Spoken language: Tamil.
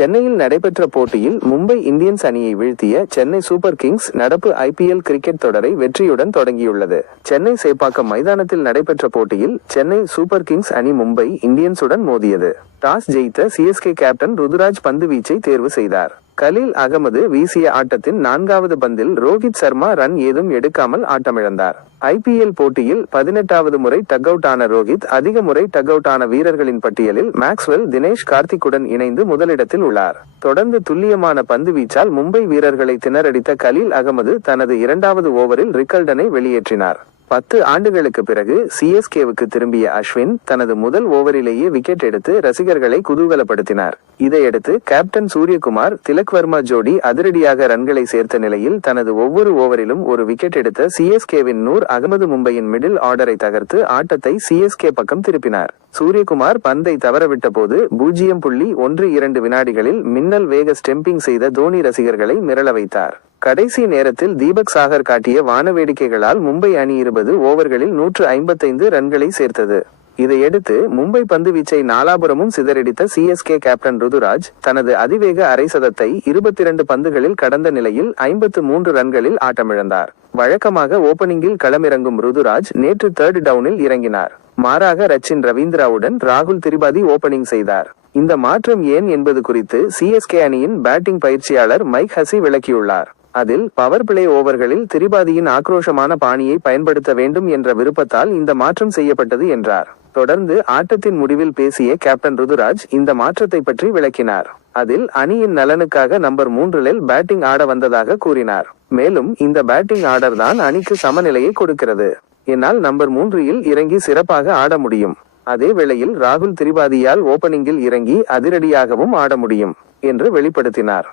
சென்னையில் நடைபெற்ற போட்டியில் மும்பை இந்தியன்ஸ் அணியை வீழ்த்திய சென்னை சூப்பர் கிங்ஸ் நடப்பு IPL கிரிக்கெட் தொடரை வெற்றியுடன் தொடங்கியுள்ளது. சென்னை சேப்பாக்கம் மைதானத்தில் நடைபெற்ற போட்டியில் சென்னை சூப்பர் கிங்ஸ் அணி மும்பை இந்தியன்ஸுடன் மோதியது. டாஸ் ஜெயித்த CSK கேப்டன் ருதுராஜ் பந்து வீச்சை தேர்வு செய்தார். கலீல் அகமது வீசிய ஆட்டத்தின் 4வது பந்தில் ரோஹித் சர்மா ரன் ஏதும் எடுக்காமல் ஆட்டமிழந்தார். IPL போட்டியில் 18வது முறை டக் அவுட் ஆன ரோஹித் அதிக முறை டக் அவுட் ஆன வீரர்களின் பட்டியலில் மேக்ஸ்வெல் தினேஷ் கார்த்திக்குடன் இணைந்து முதலிடத்தில் உள்ளார். தொடர்ந்து துல்லியமான பந்து வீச்சால் மும்பை வீரர்களை திணறடித்த கலீல் அகமது தனது 2வது ஓவரில் ரிக்கல்டனை வெளியேற்றினார். 10 ஆண்டுகளுக்கு பிறகு CSKவுக்கு திரும்பிய அஸ்வின் தனது முதல் ஓவரிலேயே விக்கெட் எடுத்து ரசிகர்களை குதூகலப்படுத்தினார். இதையடுத்து கேப்டன் சூரியகுமார் திலக் வர்மா ஜோடி அதிரடியாக ரன்களை சேர்த்த நிலையில் தனது ஒவ்வொரு ஓவரிலும் ஒரு விக்கெட் எடுத்த CSKவின் நூர் அகமது மும்பையின் மிடில் ஆர்டரை தகர்த்து ஆட்டத்தை CSK பக்கம் திருப்பினார். சூரியகுமார் பந்தை தவறவிட்ட போது 0.12 வினாடிகளில் மின்னல் வேக ஸ்டெம்பிங் செய்த தோனி ரசிகர்களை மிரள வைத்தார். கடைசி நேரத்தில் தீபக் சாகர் காட்டிய வானவேடிக்கைகளால் மும்பை அணி 20 ஓவர்களில் 155 ரன்களை சேர்த்தது. இதையடுத்து மும்பை பந்து வீச்சை நாலாபுரமும் சிதறடித்த CSK கேப்டன் ருதுராஜ் தனது அதிவேக அரை சதத்தை 22 பந்துகளில் கடந்த நிலையில் 53 ரன்களில் ஆட்டமிழந்தார். வழக்கமாக ஓபனிங்கில் களமிறங்கும் ருதுராஜ் நேற்று 3rd டவுனில் இறங்கினார். மாறாக ரச்சின் ரவீந்திராவுடன் ராகுல் திரிபாதி ஓபனிங் செய்தார். இந்த மாற்றம் ஏன் என்பது குறித்து CSK அணியின் பேட்டிங் பயிற்சியாளர் மைக் ஹசி விளக்கியுள்ளார். அதில் பவர் பிளே ஓவர்களில் திரிபாதியின் ஆக்ரோஷமான பாணியை பயன்படுத்த வேண்டும் என்ற விருப்பத்தால் இந்த மாற்றம் செய்யப்பட்டது என்றார். தொடர்ந்து ஆட்டத்தின் முடிவில் பேசிய கேப்டன் ருதுராஜ் இந்த மாற்றத்தை பற்றி விளக்கினார். அதில் அணியின் நலனுக்காக நம்பர் 3 பேட்டிங் ஆட வந்ததாக கூறினார். மேலும் இந்த பேட்டிங் ஆர்டர் தான் அணிக்கு சமநிலையை கொடுக்கிறது. என்னால் நம்பர் 3 இறங்கி சிறப்பாக ஆட முடியும். அதே வேளையில் ராகுல் திரிபாதியால் ஓபனிங்கில் இறங்கி அதிரடியாகவும் ஆட முடியும் என்று வெளிப்படுத்தினார்.